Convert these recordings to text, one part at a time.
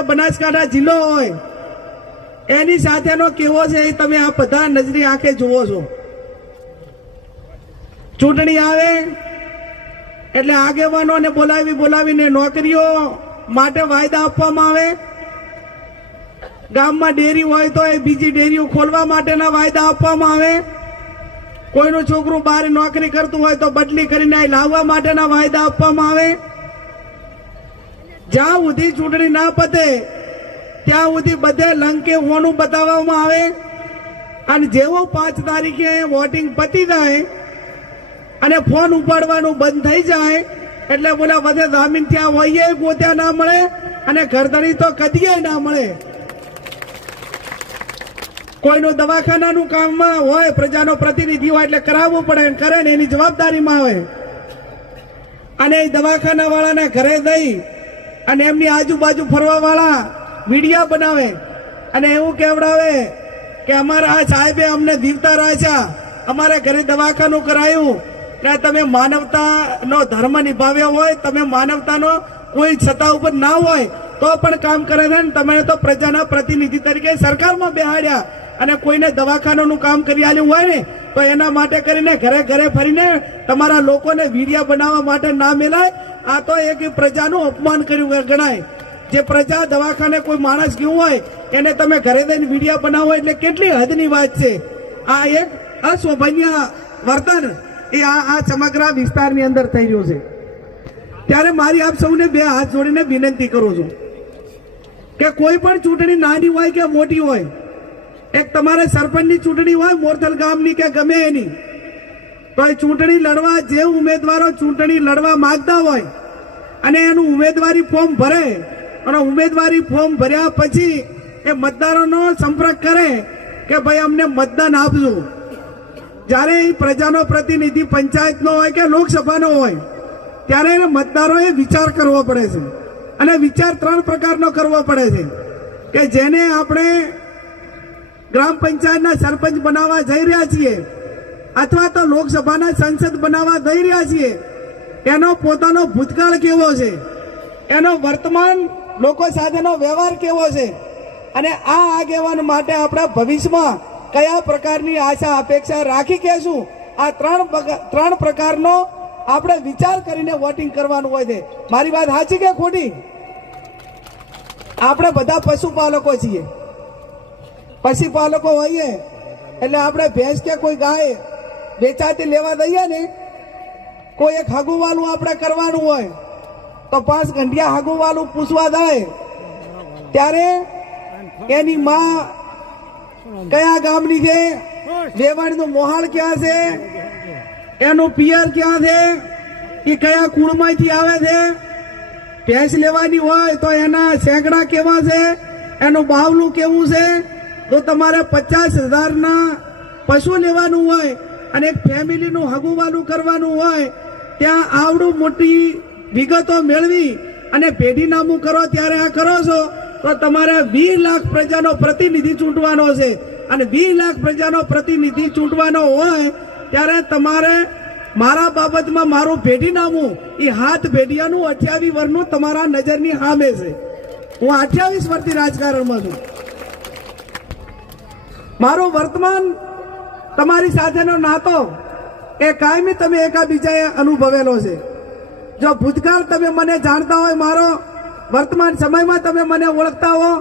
જે બનાસકાંઠા જિલ્લો હોય એની સાથેનો કેવો છે એ તમે આ બધા નજરી આંખે જુઓ છો। ચૂંટણી આવે એટલે આગેવાનોને બોલાવીને નોકરીઓ માટે વાયદા આપવામાં આવે। ગામમાં ડેરી હોય તો એ બીજી ડેરીઓ ખોલવા માટેના વાયદા આપવામાં આવે। કોઈનું છોકરું બહાર નોકરી કરતું હોય તો બદલી કરીને લાવવા માટેના વાયદા આપવામાં આવે। જ્યાં સુધી ચૂંટણી ના પતે ત્યાં સુધી બધે લંકે હોનું બતાવવામાં આવે અને જેવો 5 તારીખે વોટિંગ પતી જાય અને ફોન ઉપાડવાનું બંધ થઈ જાય એટલે બોલા વધે જામીન ત્યાં હોય ગોત્યા ના મળે અને ઘરધણી તો કદીએ ના મળે। કોઈનું દવાખાનાનું કામમાં હોય પ્રજાનો પ્રતિનિધિ હોય એટલે કરાવવું પડે, કરે ને એની જવાબદારીમાં આવે અને એ દવાખાના વાળાના ઘરે જઈ અને એમની આજુબાજુ ફરવા વાળા વિડીયો બનાવે અને એવું કહેવડાવે કે અમારા આ સાહેબે અમને દીવતા રાખ્યા, અમારે ઘરે દવાખાનું કરાયું। કે તમે માનવતાનો ધર્મ નિભાવ્યો હોય, તમે માનવતાનો કોઈ સત્તા ઉપર ના હોય તો પણ કામ કરે છે ને તમે તો પ્રજાના પ્રતિનિધિ તરીકે સરકારમાં બેહાડ્યા અને કોઈને દવાખાનાનું કામ કરી આલ્યું હોય ને તો એના માટે કરીને ઘરે ઘરે ફરીને તમારા લોકોને વિડીયો બનાવવા માટે ના મેલાય। આ તો એક પ્રજાનું અપમાન કર્યું ગણાય। જે પ્રજા દવાખાને કોઈ માણસ ગયું હોય એને તમે ઘરે જઈને વિડીયો બનાવો એટલે કેટલી હદની વાત છે। આ એક અશોભનીય વર્તન એ આ સમગ્ર વિસ્તારની અંદર થઈ રહ્યું છે। ત્યારે મારી આપ સૌને બે હાથ જોડીને વિનંતી કરું છું કે કોઈ પણ ચૂંટણી નાની હોય કે મોટી હોય, એક તમારે સરપંચની ચૂંટણી હોય મોરથલ ગામની કે ગમે એની, તો એ ચૂંટણી લડવા જે ઉમેદવારો ચૂંટણી લડવા માંગતા હોય અને એનું ઉમેદવારી ફોર્મ ભરે અને ઉમેદવારી ફોર્મ ભર્યા પછી એ મતદારોનો સંપર્ક કરે કે ભાઈ અમને મતદાન આપજો। જ્યારે એ પ્રજાનો પ્રતિનિધિ પંચાયતનો હોય કે લોકસભાનો હોય ત્યારે એને મતદારોએ વિચાર કરવો પડે છે અને વિચાર 3 પ્રકારનો કરવો પડે છે કે જેને આપણે ગ્રામ પંચાયતના સરપંચ બનાવવા જઈ રહ્યા છીએ અથવા તો લોકસભાના સંસદ બનાવવા જઈ રહ્યા છીએ એનો પોતાનો ભૂતકાળ કેવો છે, એનો વર્તમાન લોકો સાથેનો વ્યવહાર કેવો છે અને આ આગેવાન માટે આપણા ભવિષ્યમાં કયા પ્રકારની આશા અપેક્ષા રાખી કેશું, આ 3 પ્રકારનો આપણે વિચાર કરીને વોટિંગ કરવાનું હોય છે। મારી વાત સાચી કે ખોટી? આપણે બધા પશુપાલકો છીએ, પશુપાલકો હોઈએ એટલે આપણે ભેંસ કે કોઈ ગાય વેચાતી લેવા દઈએ ને, કોઈ એક હગુવાલું આપણે કરવાનું હોય તો 5 ઘંટિયા હગુવાલું પૂછવા જાય ત્યારે એની માં કયા ગામની છે, વેવાણીનું મોહાળ ક્યાં છે, એનું પિયર ક્યાં છે, એ કયા કુળમાંથી આવે છે, ભેંસ લેવાની હોય તો એના સેંકડા કેવા છે, એનું બાવલું કેવું છે। તો તમારે 50,000ના પશુ લેવાનું હોય અને એક ફેમિલીનું હગુવાનું કરવાનું હોય ત્યાં આવડું મોટી વિગતો મેળવી અને પેઢીનામું કરો ત્યારે આ કરો છો તો તમારે 20 લાખ પ્રજાનો પ્રતિનિધિ ચૂંટવાનો છે અને 20 લાખ પ્રજાનો પ્રતિનિધિ ચૂંટવાનો હોય ત્યારે તમારે મારા બાબતમાં મારું પેઢીનામું એ હાથ ભેડિયાનું 28 વર્ષનું તમારા નજરની સામે છે। હું 28 વર્ષથી રાજકારણમાં છું। મારું વર્તમાન તમારી સાથેનો નાતો એ કાયમી તમે એકાબીજાએ અનુભવેલો છે। જો ભૂતકાળ તમે મને જાણતા હોય, મારો વર્તમાન સમયમાં તમે મને ઓળખતા હો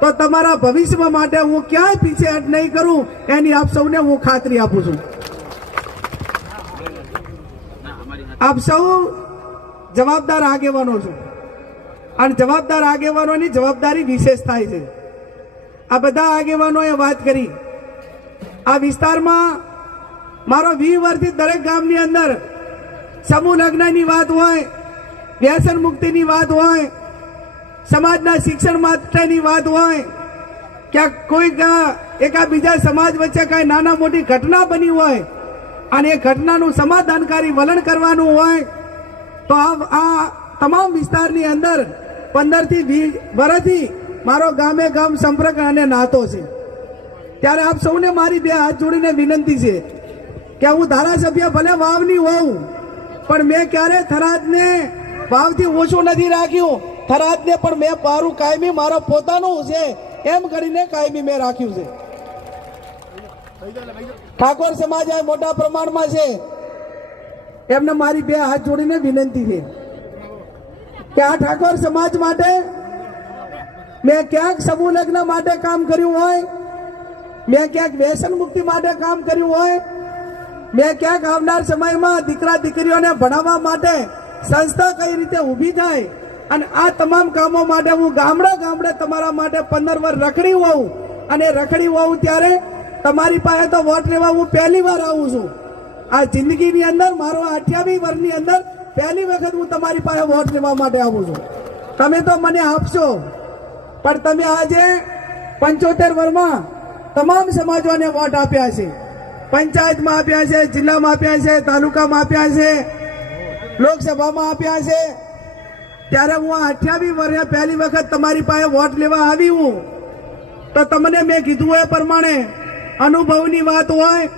તો તમારા ભવિષ્ય માટે હું ક્યાંય પીછેહટ નહીં કરું એની આપ સૌને હું ખાતરી આપું છું। આપ સૌ જવાબદાર આગેવાનો છો અને જવાબદાર આગેવાનોની જવાબદારી વિશેષ થાય છે। આ બધા આગેવાનોએ વાત કરી। આ વિસ્તારમાં મારો 20 વર્ષથી દરેક ગામની અંદર સમૂહ લગ્નની વાત હોય, વ્યસન મુક્તિની વાત હોય, સમાજના શિક્ષણ માટેની વાત હોય, ક્યાંક કોઈ એકાબીજા સમાજ વચ્ચે કાંઈ નાના મોટી ઘટના બની હોય અને એ ઘટનાનું સમાધાનકારી વલણ કરવાનું હોય તો આ તમામ વિસ્તારની અંદર 15 થી 20 વર્ષથી મારો ગામે ગામ સંપર્ક અને નાતો છે। ત્યારે આપ સૌને મારી 2 હાથ જોડીને વિનંતી છે કે હું ધારાસભ્ય ભલે વાવની હોઉં પણ મેં ક્યારે થરાદને વાવથી ઓછું નથી રાખ્યું। થરાદને પણ મેં મારું કાયમી મારો પોતાનું છે એમ કરીને કાયમી મેં રાખ્યું છે. ઠાકોર સમાજ આ મોટા પ્રમાણમાં છે. એમને મારી બે હાથ જોડીને વિનંતી છે કે આ ઠાકોર સમાજ માટે મેં ક્યાંક સમૂહ લગ્ન માટે કામ કર્યું હોય, મેં ક્યાંક વ્યસન મુક્તિ માટે કામ કર્યું હોય, મેં ક્યાંક આવનાર સમયમાં દીકરા દીકરીઓને ભણાવવા માટે સંસ્થા કઈ રીતે ઊભી થાય અને આ તમામ કામો માટે હું ગામડે ગામડે તમારા માટે 15 વર્ષ રખડી હોઉં અને રખડી હોઉં ત્યારે તમારી પાસે તો વોટ લેવા હું પહેલી વાર આવું છું. આ જિંદગીની અંદર મારો 28 વર્ષની અંદર પહેલી વખત હું તમારી પાસે વોટ લેવા માટે આવું છું. તમે તો મને આપશો પણ તમે આજે 75 વર્ષમાં તમામ સમાજોને વોટ આપ્યા છે. પંચાયતમાં આપ્યા છે, જિલ્લામાં આપ્યા છે, તાલુકામાં આપ્યા છે, લોકસભામાં આપ્યા છે. ત્યારે હું 28 વર્ષે પહેલી વખત તમારી પાસે વોટ લેવા આવી હું તો તમને મેં કીધું એ પ્રમાણે અનુભવની વાત હોય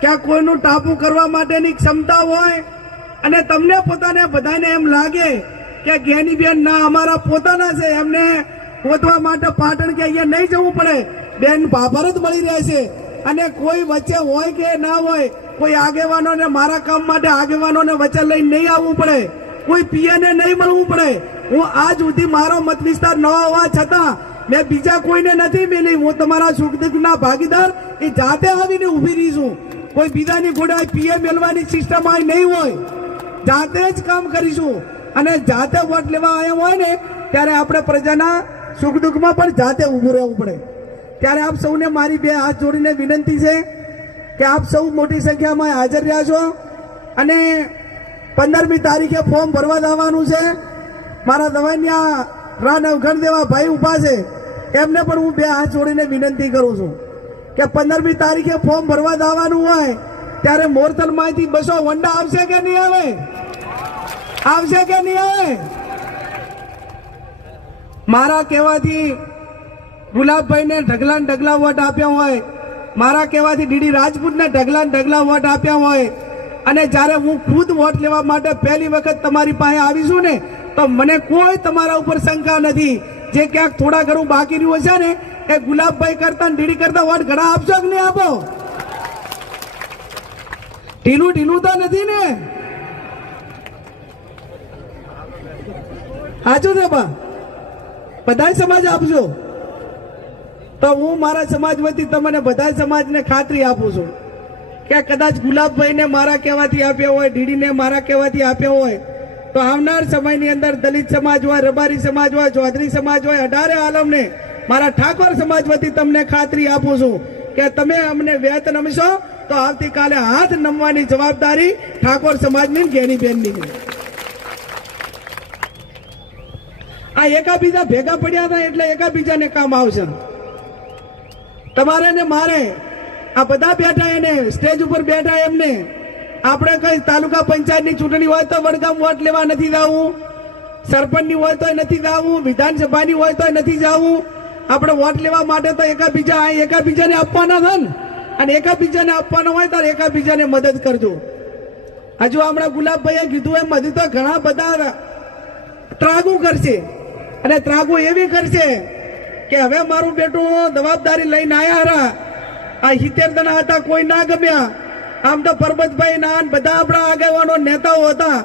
કે કોઈનું ટાપુ કરવા માટેની ક્ષમતા હોય અને તમને પોતાને બધાને એમ લાગે કે જ્ઞાનીબેન ના અમારા પોતાના છે, એમને ગોતવા માટે પાટણ કે અહીંયા નહીં જવું પડે, બેન ભાભર જ મળી રહેશે. અને કોઈ વચ્ચે હોય કે ના હોય, કોઈ આગેવાનોને મારા કામ માટે આગેવાનોને વચ્ચે લઈને નહીં આવવું પડે, કોઈ પીએને નહીં મળવું પડે. હું આજ સુધી મારો મત વિસ્તાર ન હોવા છતાં મેં બીજા કોઈને નથી મેલી. હું તમારા સુખ દુઃખના ભાગીદાર એ જાતે આવીને ઊભી રહી છું. કોઈ બીજાની ઘોડાય પીએ મેળવાની સિસ્ટમ આ નહીં હોય, જાતે જ કામ કરીશું. અને જાતે વોટ લેવા આવ્યા હોય ને ત્યારે આપણે પ્રજાના સુખ દુઃખમાં પણ જાતે ઊભું રહેવું પડે. ત્યારે આપ સૌને મારી બે હાથ જોડીને વિનંતી છે કે આપ સૌ મોટી સંખ્યામાં હાજર રહ્યા છો અને 15મી તારીખે ફોર્મ ભરવા જવાનું છે. મારા દવાનિયા રા નવઘણદેવા ભાઈ ઉભા છે, એમને પણ હું બે હાથ જોડીને વિનંતી કરું છું કે 15મી તારીખે ફોર્મ ભરવા જવાનું હોય ત્યારે મોરતલમાંથી બસો વંડા આવશે કે નહીં આવે? આવશે કે નહીં આવે? મારા કહેવાથી ગુલાબભાઈને ઢગલા ને ઢગલા વોટ આપ્યા હોય, મારા કહેવાથી ડીડી રાજપૂતને ઢગલા ને ઢગલા વોટ આપ્યા હોય અને જ્યારે હું ખુદ વોટ લેવા માટે પહેલી વખત તમારી પાસે આવીશું ને તો મને કોઈ તમારા ઉપર શંકા નથી. જે ક્યાંક થોડા ઘણું બાકી રહ્યું છે ને એ ગુલાબભાઈ કરતા ને ડીડી કરતા વોટ ઘણા આપશો કે નહીં આપો? ઢીલું ઢીલું તો નથી ને? સાચું છે બા? બધા સમાજ આપજો. તો હું મારા સમાજ વતી તમને બધા સમાજને ખાતરી આપું છું કે કદાચ ગુલાબભાઈને મારા કહેવાથી આપ્યા હોય, ડીડીને મારા કહેવાથી આપ્યા હોય તો આવનાર સમયની અંદર દલિત સમાજ હોય, રબારી સમાજ હોય, ચૌધરી સમાજ હોય, 18 આલમને મારા ઠાકોર સમાજ વતી તમને ખાતરી આપું છું કે તમે અમને વેત નમશો તો આવતીકાલે હાથ નમવાની જવાબદારી ઠાકોર સમાજની જ્ઞાનીબેનની છે. આ એકાબીજા ભેગા પડ્યા હતા એટલે એકાબીજાને કામ આવશે. તમારે ને મારે આ બધા બેઠા એને સ્ટેજ ઉપર બેઠા એમને આપણે કઈ તાલુકા પંચાયતની ચૂંટણી હોય તો વડગામ વોટ લેવા નથી જવું, સરપંચની હોય તો નથી જવું, વિધાનસભાની હોય તો નથી જવું. આપણે વોટ લેવા માટે તો એકાબીજાને આપવાના હતા ને, અને એકાબીજાને આપવાના હોય તો એકાબીજાને મદદ કરજો. હજુ હમણાં ગુલાબભાઈએ કીધું એમ હજી તો ઘણા બધા ત્રાગુ કરશે અને ત્રાગુ એવી કરશે કે હવે મારું બેટું જવાબદારી લઈને આવ્યા આ 70 જણા હતા, કોઈ ના ગમ્યા. આમ તો પરબતભાઈ ના બધા આપણા આગેવાનો નેતાઓ હતા,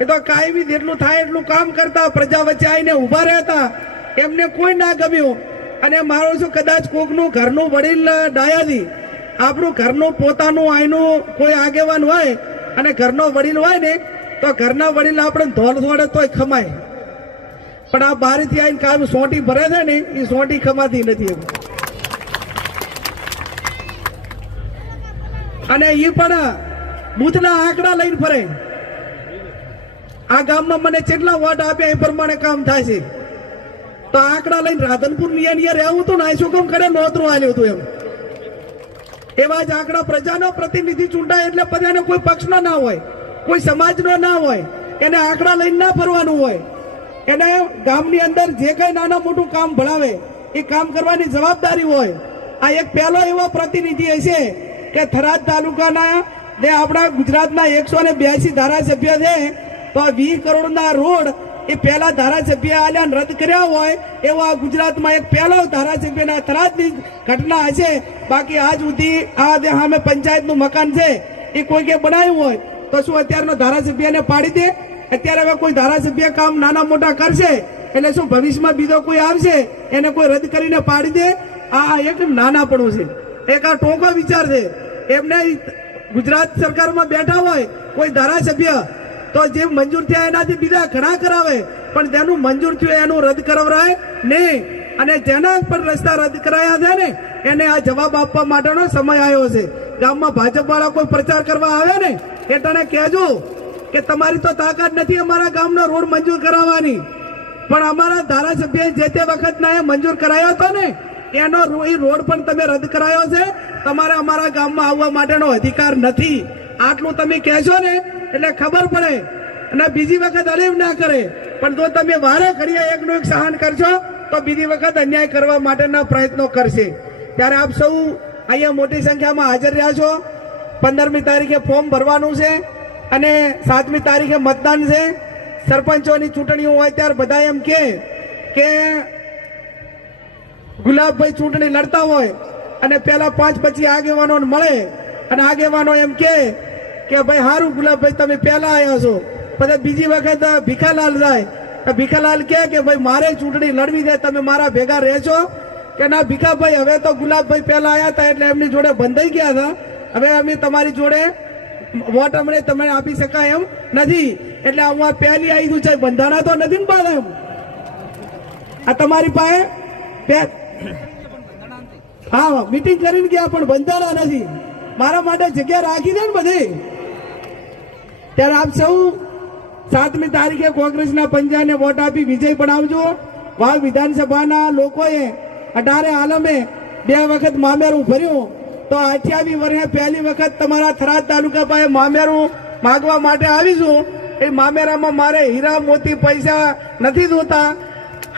એ તો કાયમી જેટલું થાય એટલું કામ કરતા, પ્રજા વચ્ચે આવીને ઉભા રહેતા, એમને કોઈ ના ગમ્યું. અને મારું શું કદાચ કોકનું ઘરનું વડીલ ડાયાથી આપણું ઘરનું પોતાનું આઈનું કોઈ આગેવાન હોય અને ઘરનો વડીલ હોય ને તો ઘરના વડીલ આપણે ધોળ ધોળે તોય ખમાય, પણ આ બહારથી આવીને કામ સોંટી ભરે છે ને એ સોંટી ખમાતી નથી. અને એ પણ બુથના આંકડા લઈને ફરે. આ ગામમાં મને કેટલા વોટ આપ્યા એ પ્રમાણે કામ થાય છે. તો આંકડા લઈને રાધનપુર નિયર રહેવું હતું ને આ શું કામ કરે નોતરું આલ્યું હતું એમ. એવા જ આંકડા પ્રજાનો પ્રતિનિધિ ચૂંટાય એટલે બધાને કોઈ પક્ષનો ના હોય, કોઈ સમાજનો ના હોય, એને આંકડા લઈને ના ફરવાનું હોય. એને ગામની અંદર જે કઈ નાના મોટું કામ ભણાવે એ કામ કરવાની જવાબદારી હોય. આ એક પહેલો એવો પ્રતિનિધિ હશે કે થરાદ તાલુકાના જે આપણા ગુજરાતના 182 ધારાસભ્ય છે તો 20 કરોડના રોડ એ પહેલા ધારાસભ્ય આલ્યા ને રદ કર્યા હોય એવો આ ગુજરાતમાં એક પહેલો ધારાસભ્યના થરાદની ઘટના હશે. બાકી આજ સુધી આ સામે પંચાયતનું મકાન છે એ કોઈ કે બનાવ્યું હોય તો શું અત્યારનો ધારાસભ્યને પાડી દે? અત્યારે હવે કોઈ ધારાસભ્ય કામ નાના મોટા કરશે એટલે શું ભવિષ્યમાં બીજો કોઈ આવશે એને કોઈ રદ કરીને પાડી દે? આ એક નાનાપણું છે, એક આ ટોકો વિચાર છે. એમને ગુજરાત સરકારમાં બેઠા હોય કોઈ ધારાસભ્ય તો જે મંજૂર થયા એનાથી બીજા ઘણા કરાવે, પણ જેનું મંજૂર થયું એનું રદ કરાવરાય નહીં. અને જેના પણ રસ્તા રદ કરાયા છે ને એને આ જવાબ આપવા માટેનો સમય આવ્યો છે. ગામમાં ભાજપ વાળા કોઈ પ્રચાર કરવા આવે ને એટલે કહેજો કે તમારી તો તાકાત નથી અમારા ગામનો રોડ મંજૂર કરાવવાની, પણ અમારા ધારાસભ્ય જે તે વખતના એ મંજૂર કરાયો હતો ને એનો એ રોડ પણ તમે રદ કરાયો છે. તમારે અમારા ગામમાં આવવા માટેનો અધિકાર નથી. આટલું તમે કહેશો ને એટલે ખબર પડે અને બીજી વખત અરેવ ના કરે. પણ જો તમે વારે ઘડીએ એકનું એક સહન કરશો તો બીજી વખત અન્યાય કરવા માટેના પ્રયત્નો કરશે. ત્યારે આપ સૌ અહીંયા મોટી સંખ્યામાં હાજર રહ્યા છો. 15મી તારીખે ફોર્મ ભરવાનું છે અને 7મી તારીખે મતદાન છે. સરપંચોની ચૂંટણીઓ હોય ત્યારે બધા એમ કે ગુલાબભાઈ ચૂંટણી લડતા હોય અને પેલા 5 પછી આગેવાનો મળે અને આગેવાનો એમ કે ભાઈ સારું ગુલાબભાઈ તમે પેલા આવ્યા છો, પછી બીજી વખત ભીખાલાલ જાય. ભીખાલાલ કે ભાઈ મારે ચૂંટણી લડવી છે, તમે મારા ભેગા રહેશો? કે ના ભીખાભાઈ હવે તો ગુલાબભાઈ પહેલા આવ્યા હતા એટલે એમની જોડે બંધાઈ ગયા હતા, હવે અમે તમારી જોડે વોટ અમને તમને આપી શકાય એમ નથી. એટલે હું આ પહેલી આવી છું, છે બંધાણા તો નથી ને પાડે એમ. આ તમારી પાસે હા મીટિંગ કરીને ગયા પણ બંધાણા નથી. મારા માટે જગ્યા રાખી દે ને બધી. ત્યારે આપ સૌ 7મી તારીખે કોંગ્રેસના પંજાને વોટ આપી વિજય બનાવજો. વાવ વિધાનસભાના લોકોએ 18 આલમે 2 વખત મામેરું ભર્યું તો 28 વર્ષે પહેલી વખત તમારા થરાદ તાલુકા પાસે મામેરું માગવા માટે આવીશું. એ મામેરામાં મારે હીરા મોતી પૈસા નથી જોતા.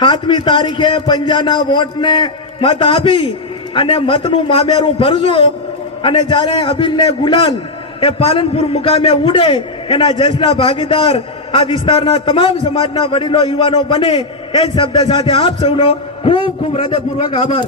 7મી તારીખે પંજાના વોટને મત આપી અને મતનું મામેરું ભરજો. અને જ્યારે અબીલને ગુલાલ એ પાલનપુર મુકામે ઉડે એના જશના ભાગીદાર આ વિસ્તારના તમામ સમાજના વડીલો યુવાનો બને એ શબ્દ સાથે આપ સૌનો ખૂબ ખૂબ હૃદયપૂર્વક આભાર.